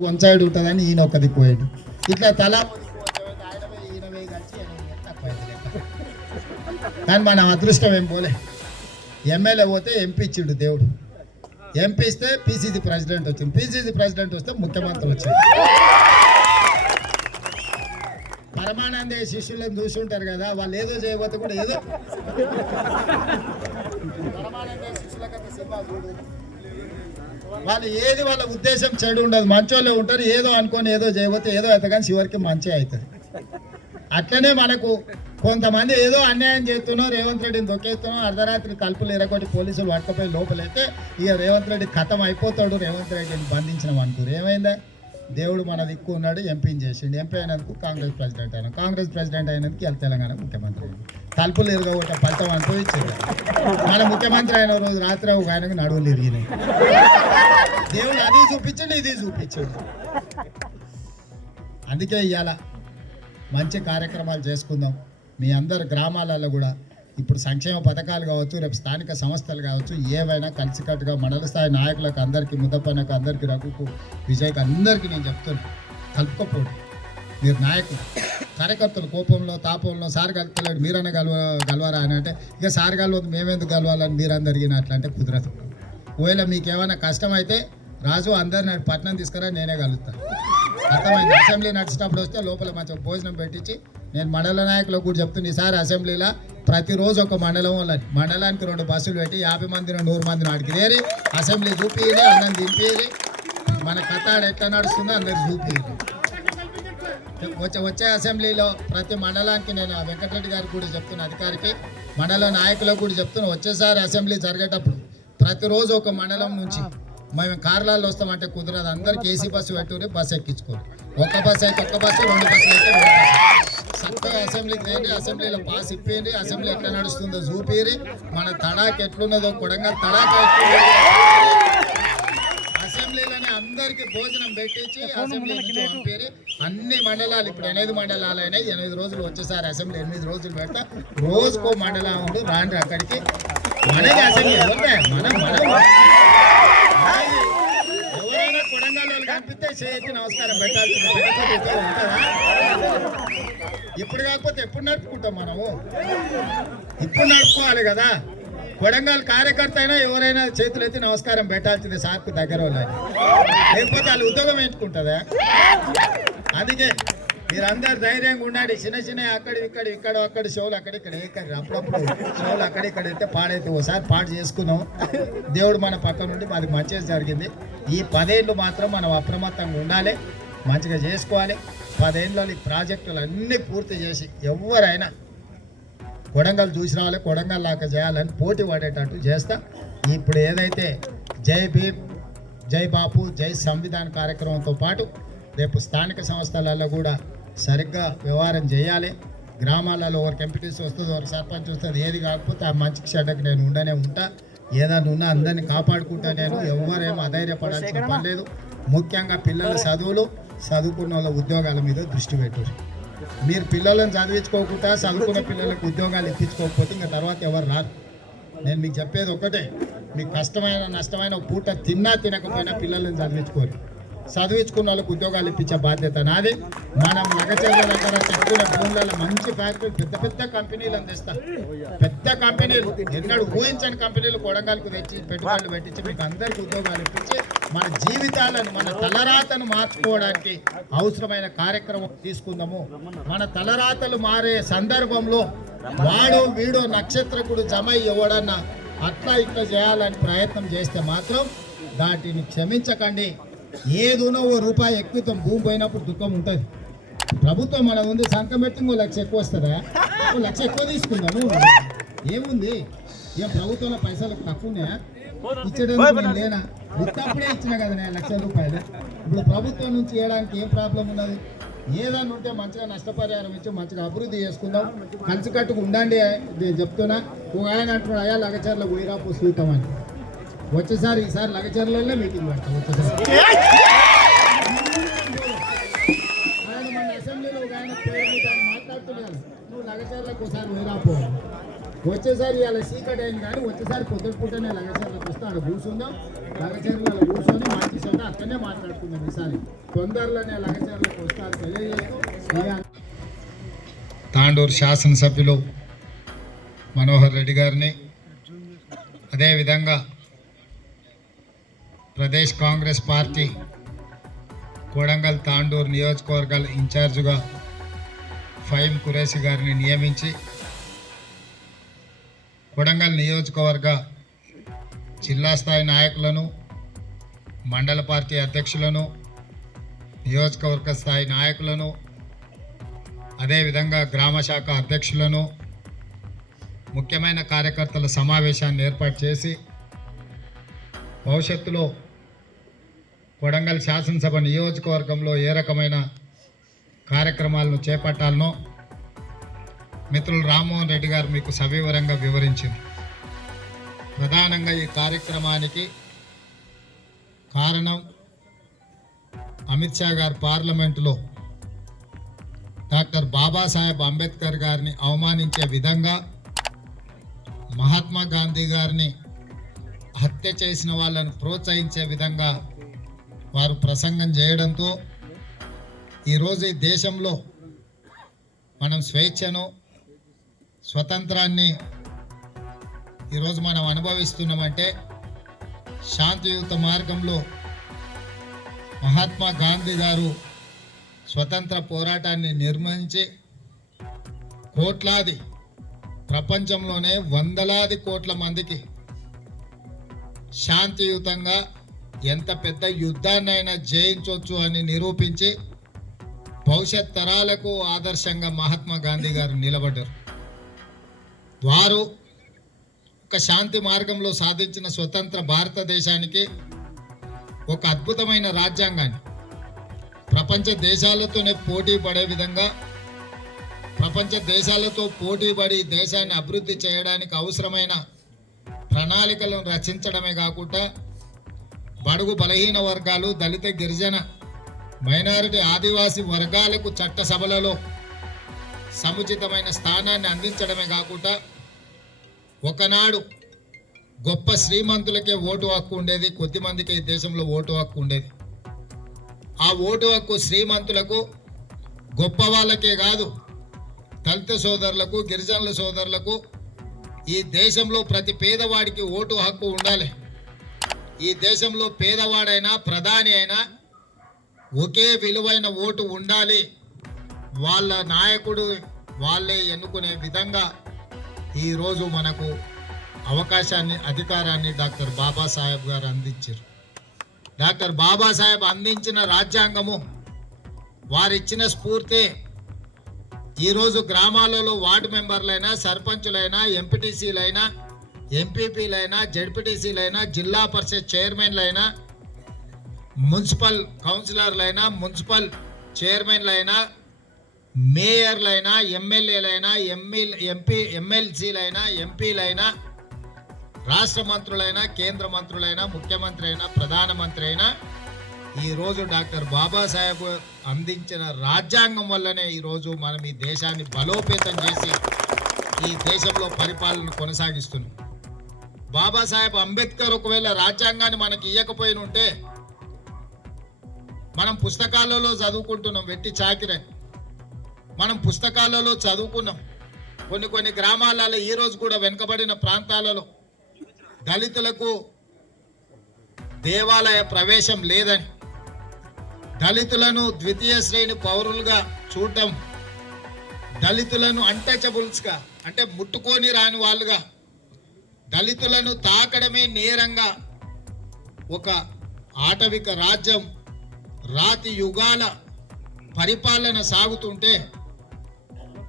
One side ఉంటుందని ఈయన ఒక దిక్కు పోయాడు. ఇట్లా తలా కానీ మన అదృష్టం ఏం పోలే. ఎమ్మెల్యే పోతే ఎంపీ ఇచ్చిండు దేవుడు. ఎంపీ ఇస్తే పీసీసీ ప్రెసిడెంట్ వచ్చింది పీసీసీ ప్రెసిడెంట్ వస్తే ముఖ్యమంత్రి వచ్చింది పరమానందే శిష్యులను చూసి ఉంటారు కదా వాళ్ళు ఏదో చేయబోతే కూడా ఏదో. పరమానందే శిష్యులకైతే సినిమా చూడు వాళ్ళు ఏది వాళ్ళ ఉద్దేశం చెడు ఉండదు. మంచోళ్ళే ఉంటారు. ఏదో అనుకొని ఏదో చేయబోతే ఏదో అయితే కానీ చివరికి మంచి అవుతుంది. అట్లనే మనకు కొంతమంది ఏదో అన్యాయం చేస్తున్నారు రేవంత్ రెడ్డిని దొక్కేస్తున్నాం అర్ధరాత్రి తలుపులు ఎరగొట్టి పోలీసులు పట్టకపోయి లోపలైతే ఇక రేవంత్ రెడ్డి ఖతం అయిపోతాడు. రేవంత్ రెడ్డిని బంధించినాం అంటారు ఏమైందా? దేవుడు మన దిక్కు ఉన్నాడు ఎంపీని చేసిండు. ఎంపీ అయినందుకు కాంగ్రెస్ ప్రెసిడెంట్ అయినా కాంగ్రెస్ ప్రెసిడెంట్ అయినందుకు ఇలా తెలంగాణ ముఖ్యమంత్రి అయింది తలుపులు ఎరగొట్టే ఫలితం అనుభవించేది మన ముఖ్యమంత్రి అయిన రోజు రాత్రి ఒక ఆయనకు నడువులు ఎరిగినాయి దేవుడు అది చూపించండి ఇది చూపించండి. అందుకే ఇవాళ మంచి కార్యక్రమాలు చేసుకుందాం. మీ అందరు గ్రామాలలో కూడా ఇప్పుడు సంక్షేమ పథకాలు కావచ్చు రేపు స్థానిక సంస్థలు కావచ్చు ఏవైనా కలిసికట్టుగా మండల స్థాయి నాయకులకు అందరికీ ముద్దపన్నకు అందరికీ రఘుకు విజయ్కి అందరికీ నేను చెప్తున్నా. కలుపుకోపోండి మీరు నాయకులు. కార్యకర్తలు కోపంలో తాపంలో సార్ కలుపుతలేడు మీరన్నా కలవ కలవారా అని అంటే ఇక సార్ కలవద్దు మేమెందుకు కలవాలని మీరు అందరికీ అట్లా అంటే కుదరదు. ఒకవేళ మీకు ఏమైనా కష్టం అయితే రాజు అందరిని పట్టణం పట్నం తీసుకురా నేనే కలుగుతాను అర్థమైంది? అసెంబ్లీ నడిచేటప్పుడు వస్తే లోపల మంచిగా భోజనం పెట్టించి నేను మండల నాయకులకు కూడా చెప్తున్నా ఈసారి అసెంబ్లీలో ప్రతిరోజు ఒక మండలం మండలానికి రెండు బస్సులు పెట్టి యాభై మంది నూరు మందిని ఆడికి తేరి అసెంబ్లీ చూపియరి అన్నం దింపేరి మన కథాడ ఎట్లా నడుస్తుందో అందరు చూపియరి వచ్చే వచ్చే అసెంబ్లీలో ప్రతి మండలానికి నేను వెంకటరెడ్డి గారికి కూడా చెప్తున్నా అధికారికి మండల నాయకులకు కూడా చెప్తున్నా వచ్చేసారి అసెంబ్లీ జరిగేటప్పుడు ప్రతిరోజు ఒక మండలం నుంచి మేము కార్లలో వస్తామంటే కుదరదు. అందరికి ఏసీ బస్సు పెట్టుకుని బస్సు ఎక్కించుకోరు ఒక్క బస్సు అయితే ఒక్క బస్సు రెండు బస్సులు అయితే రెండు బస్సు చక్కగా అసెంబ్లీకి రండి. అసెంబ్లీలో పాస్ ఇప్పేయండి. అసెంబ్లీ ఎట్లా నడుస్తుందో చూపిరి మన తడాక్ ఎట్లున్నదో కొడంగల్ తడాక్ అసెంబ్లీలోనే అందరికి భోజనం పెట్టించి అసెంబ్లీ నుంచి పంపేరి అన్ని మండలాలు ఇప్పుడు ఎనిమిది మండలాలు అయినాయి ఎనిమిది రోజులు వచ్చేసారి అసెంబ్లీ ఎనిమిది రోజులు పెడతా. రోజుకో మండలం ఉండు రాండి అక్కడికి. మనది అసెంబ్లీ? మనం మనం. వాళ్ళు కనిపిస్తే చేతి నమస్కారం పెట్టాల్సింది. ఇప్పుడు కాకపోతే ఎప్పుడు నడుపుకుంటాం మనము? ఇప్పుడు నడుపుకోవాలి కదా. కొడంగల్ కార్యకర్త అయినా ఎవరైనా చేతులు ఎత్తి నమస్కారం పెట్టాల్సిందే సార్కు దగ్గర వాళ్ళని లేకపోతే వాళ్ళు ఉద్యోగం ఎంచుకుంటుందా అందుకే మీరందరు ధైర్యంగా ఉండండి. చిన్న చిన్న అక్కడ ఇక్కడ ఇక్కడ అక్కడ షోలు అక్కడ ఇక్కడ ఇక్కడ అప్పుడప్పుడు షోలు అక్కడ ఇక్కడ అయితే పాడైతే ఒకసారి పాడు చేసుకున్నాం. దేవుడు మన పక్క నుండి మాది మంచిగా జరిగింది. ఈ పదేళ్ళు మాత్రం మనం అప్రమత్తంగా ఉండాలి మంచిగా చేసుకోవాలి. పదేళ్ళలో ఈ ప్రాజెక్టులు అన్నీ పూర్తి చేసి ఎవరైనా కొడంగల్ చూసి రావాలి కొడంగల్ లాగా చేయాలని పోటీ పడేటట్టు చేస్తా. ఇప్పుడు ఏదైతే జై భీమ్ జై బాపు జై సంవిధాన్ కార్యక్రమంతో పాటు రేపు స్థానిక సంస్థలలో కూడా సరిగ్గా వ్యవహారం చేయాలి. గ్రామాలలో ఒకరికి ఎంపీటీసీ వస్తుంది ఒకరికి సర్పంచ్ వస్తుంది ఏది కాకపోతే ఆ మంచి చెడ్డకి నేను ఉండనే ఉంటా. ఏదైనా ఉన్నా అందరిని కాపాడుకుంటా నేను. ఎవరేమో అధైర్యపడాల్సిన పని లేదు. ముఖ్యంగా పిల్లల చదువులు చదువుకున్న వాళ్ళ ఉద్యోగాల మీద దృష్టి పెట్టారు మీరు పిల్లలను చదివించుకోకుండా చదువుకున్న పిల్లలకు ఉద్యోగాలు ఇప్పించుకోకపోతే ఇంకా తర్వాత ఎవరు రారు. నేను మీకు చెప్పేది ఒకటే మీకు కష్టమైన నష్టమైన పూట తిన్నా తినకపోయినా పిల్లలను చదివించుకోరు. చదివించుకున్న వాళ్ళకి ఉద్యోగాలు ఇప్పించే బాధ్యత నాది. మనం నగచర్ల దగ్గర చెక్కుల భూములలో మంచి ఫ్యాక్టరీ పెద్ద పెద్ద కంపెనీలు తెస్తా పెద్ద కంపెనీలు ఎన్నడూ ఊహించని కంపెనీలు కొడంగల్కు తెచ్చి పెట్టుబడులు పెట్టించి మీకు అందరికీ ఉద్యోగాలు ఇప్పించి మన జీవితాలను మన తలరాతను మార్చుకోవడానికి అవసరమైన కార్యక్రమం తీసుకుందాము. మన తలరాతలు మారే సందర్భంలో వాడు వీడు నక్షత్రకుడు జమ ఎవడన్నా అట్లా ఇట్లా చేయాలని ప్రయత్నం చేస్తే మాత్రం దాటిని క్షమించకండి. ఏదునో ఓ రూపాయి ఎక్కుతాం భూమి పోయినప్పుడు దుఃఖం ఉంటుంది. ప్రభుత్వం మన ఉంది సంకం ఇంకో లక్ష ఎక్కువ వస్తుందా? ఓ లక్ష ఎక్కువ తీసుకుందాము ఏముంది? ఏం ప్రభుత్వంలో పైసలు తక్కువనే ఇచ్చడానికి నేను లేనా? ఉత్తప్పుడే ఇచ్చిన కదా నేను లక్ష రూపాయలు. ఇప్పుడు ప్రభుత్వం నుంచి ఇవ్వడానికి ఏం ప్రాబ్లం ఉన్నది? ఏదన్నా ఉంటే మంచిగా నష్టపరిహారం ఇచ్చి మంచిగా అభివృద్ధి చేసుకుందాం. కలిసికట్టుగా ఉండండి నేను చెప్తున్నా. ఒక ఆయన అంటున్నాడు అయ్యా లగచర్ల పోయిరాపు సూతం అని వచ్చేసారి ఈసారి లగచర్లలోనే మీటింగ్ పెడతాం వచ్చేసారి. ఆయన మన అసెంబ్లీలో ఒక ఆయన పేరు నువ్వు లగచర్లకు ఒకసారి వేరాపో వచ్చేసారి ఇలా సీకట్ అయింది కానీ వచ్చేసారి పొద్దుట పూటనే లగచర్లకు వస్తే అక్కడ కూర్చుందాం. లగచర్లలో కూర్చొని మంచి చెడ్డ అక్కడనే మాట్లాడుకుందాం ఈసారి. తొందరలోనే లగచర్లకు వస్తారు తెలియజేస్తూ తాండూరు శాసనసభ్యులు మనోహర్ రెడ్డి గారిని అదేవిధంగా ప్రదేశ్ కాంగ్రెస్ పార్టీ కోడంగల్ తాండూరు నియోజకవర్గాల ఇన్ఛార్జుగా ఫైమ్ కురేసి గారిని నియమించి కొడంగల్ నియోజకవర్గ జిల్లా స్థాయి నాయకులను మండల పార్టీ అధ్యక్షులను నియోజకవర్గ స్థాయి నాయకులను అదేవిధంగా గ్రామ శాఖ అధ్యక్షులను ముఖ్యమైన కార్యకర్తల సమావేశాన్ని ఏర్పాటు చేసి భవిష్యత్తులో కొడంగల్ శాసనసభ నియోజకవర్గంలో ఏ రకమైన కార్యక్రమాలను చేపట్టాలనో మిత్రులు రామ్మోహన్ రెడ్డి గారు మీకు సవివరంగా వివరించింది ప్రధానంగా ఈ కార్యక్రమానికి కారణం అమిత్ షా గారు పార్లమెంటులో డాక్టర్ బాబాసాహెబ్ అంబేద్కర్ గారిని అవమానించే విధంగా మహాత్మా గాంధీ గారిని హత్య చేసిన వాళ్ళని ప్రోత్సహించే విధంగా వారు ప్రసంగం చేయడంతో ఈరోజు ఈ దేశంలో మనం స్వేచ్ఛను స్వతంత్రాన్ని ఈరోజు మనం అనుభవిస్తున్నామంటే శాంతియుత మార్గంలో మహాత్మా గాంధీ గారు స్వతంత్ర పోరాటాన్ని నిర్మించి కోట్లాది ప్రపంచంలోనే వందలాది కోట్ల మందికి శాంతియుతంగా ఎంత పెద్ద యుద్ధాన్నైనా జయించవచ్చు అని నిరూపించి భవిష్యత్ తరాలకు ఆదర్శంగా మహాత్మా గాంధీ గారు నిలబడ్డారు. వారు ఒక శాంతి మార్గంలో సాధించిన స్వతంత్ర భారతదేశానికి ఒక అద్భుతమైన రాజ్యాంగాన్ని ప్రపంచ దేశాలతోనే పోటీ పడే విధంగా ప్రపంచ దేశాలతో పోటీ పడి దేశాన్ని అభివృద్ధి చేయడానికి అవసరమైన ప్రణాళికలను రచించడమే కాకుండా బడుగు బలహీన వర్గాలు దళిత గిరిజన మైనారిటీ ఆదివాసీ వర్గాలకు చట్టసభలలో సముచితమైన స్థానాన్ని అందించడమే కాకుండా ఒకనాడు గొప్ప శ్రీమంతులకే ఓటు హక్కు ఉండేది కొద్దిమందికి ఈ దేశంలో ఓటు హక్కు ఉండేది. ఆ ఓటు హక్కు శ్రీమంతులకు గొప్ప వాళ్ళకే కాదు దళిత సోదరులకు గిరిజనుల సోదరులకు ఈ దేశంలో ప్రతి పేదవాడికి ఓటు హక్కు ఉండాలి. ఈ దేశంలో పేదవాడైనా ప్రధాని అయినా ఒకే విలువైన ఓటు ఉండాలి. వాళ్ళ నాయకుడు వాళ్ళే ఎన్నుకునే విధంగా ఈరోజు మనకు అవకాశాన్ని అధికారాన్ని డాక్టర్ బాబాసాహెబ్ గారు అందించారు. డాక్టర్ బాబాసాహెబ్ అందించిన రాజ్యాంగము వారిచ్చిన స్ఫూర్తి ఈరోజు గ్రామాలలో వార్డు మెంబర్లైనా సర్పంచులైనా ఎంపీటీసీలైనా ఎంపీపీలైనా జడ్పీటీసీలైనా జిల్లా పరిషత్ చైర్మన్లైనా మున్సిపల్ కౌన్సిలర్లైనా మున్సిపల్ చైర్మన్లైనా మేయర్లైనా ఎమ్మెల్యేలైనా ఎమ్మెల్ ఎంపీ ఎమ్మెల్సీలైనా ఎంపీలైనా రాష్ట్ర మంత్రులైనా కేంద్ర మంత్రులైనా ముఖ్యమంత్రి అయినా ప్రధానమంత్రి అయినా ఈరోజు డాక్టర్ బాబాసాహెబ్ అందించిన రాజ్యాంగం వల్లనే ఈరోజు మనం ఈ దేశాన్ని బలోపేతం చేసి ఈ దేశంలో పరిపాలన కొనసాగిస్తున్నాం. బాబాసాహెబ్ అంబేద్కర్ ఒకవేళ రాజ్యాంగాన్ని మనకి ఇవ్వకపోయిన ఉంటే మనం పుస్తకాలలో చదువుకుంటున్నాం వెట్టి చాకిరే. మనం పుస్తకాలలో చదువుకున్నాం. కొన్ని కొన్ని గ్రామాలలో ఈరోజు కూడా వెనుకబడిన ప్రాంతాలలో దళితులకు దేవాలయ ప్రవేశం లేదని దళితులను ద్వితీయ శ్రేణి పౌరులుగా చూడటం దళితులను అన్టచబుల్స్గా అంటే ముట్టుకొని రాని వాళ్ళుగా దళితులను తాకడమే నేరంగా ఒక ఆటవిక రాజ్యం రాతి యుగాల పరిపాలన సాగుతుంటే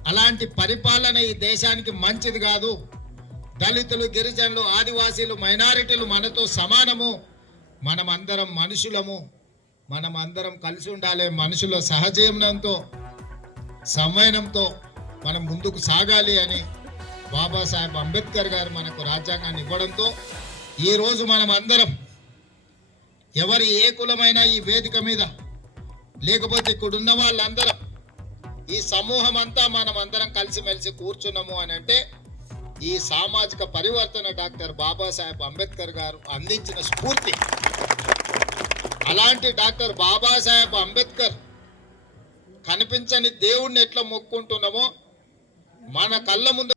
అలాంటి పరిపాలన ఈ దేశానికి మంచిది కాదు. దళితులు గిరిజనులు ఆదివాసీలు మైనారిటీలు మనతో సమానము. మనమందరం మనుషులము. మనం అందరం కలిసి ఉండాలి మనుషుల సహజీవనంతో సంవయనంతో మనం ముందుకు సాగాలి అని బాబాసాహెబ్ అంబేద్కర్ గారు మనకు రాజ్యాంగాన్ని ఇవ్వడంతో ఈరోజు మనం అందరం ఎవరి ఏ కులమైనా ఈ వేదిక మీద లేకపోతే ఇక్కడ ఉన్న వాళ్ళందరం ఈ సమూహం అంతా మనం అందరం కలిసిమెలిసి కూర్చున్నాము అని అంటే ఈ సామాజిక పరివర్తన డాక్టర్ బాబాసాహెబ్ అంబేద్కర్ గారు అందించిన స్ఫూర్తి. అలాంటి డాక్టర్ బాబాసాహెబ్ అంబేద్కర్ కనిపించని దేవుణ్ణి ఎట్లా మొక్కుంటున్నామో మన కళ్ళ ముందు